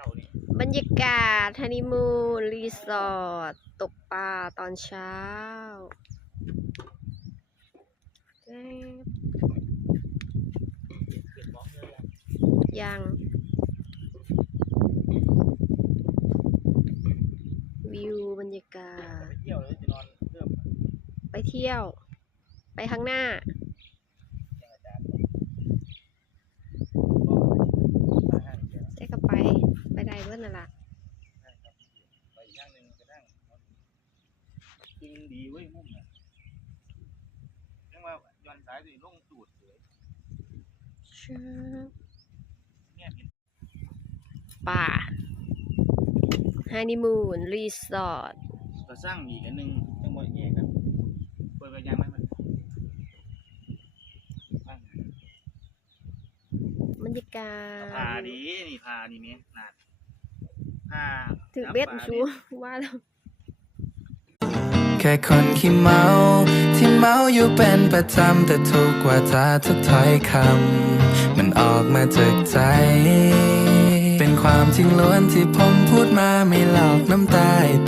เสานี่บรรยากาศฮันนีมูนรีสอร์ทตกปลาตอนเช้าแซ่บเก็บบ้องเลยอะยัง วิวบรรยากาศ ไปเที่ยวเลยจะนอนเริ่มไปเที่ยวไปข้างหน้า ยังอาจารย์บ้องไปห้างเดียว ได้ก็ไป ไปได้เพื่อ นน่ะล่ะได้ครับไปอีกอย่างหนึ่งก็นั่งจริงดีเว้ยมุมน่ะเรียกว่าย้อนสายสิลงสูตรเลยเนี่ยเห็นป่าฮันนีมูนรีสอร์ทก็สร้างอีกอันหนึงจังหวะแยกกันเปิดไปยังไหมมันบ้างบรรยากาพาศดีนี่พานี่เมียนาด พาถึงเบ็ดจัปลาชูนี่ว่าแล้วแค่คนขี้เมา ที่เมาอยู่เป็นประจำแต่ทุกว่าจาทุกถ้อยคำ มันออกมาจากใจ เป็นความจริงล้วนที่ผมพูดมาไม่หลอกน้ำตาให้ตกใน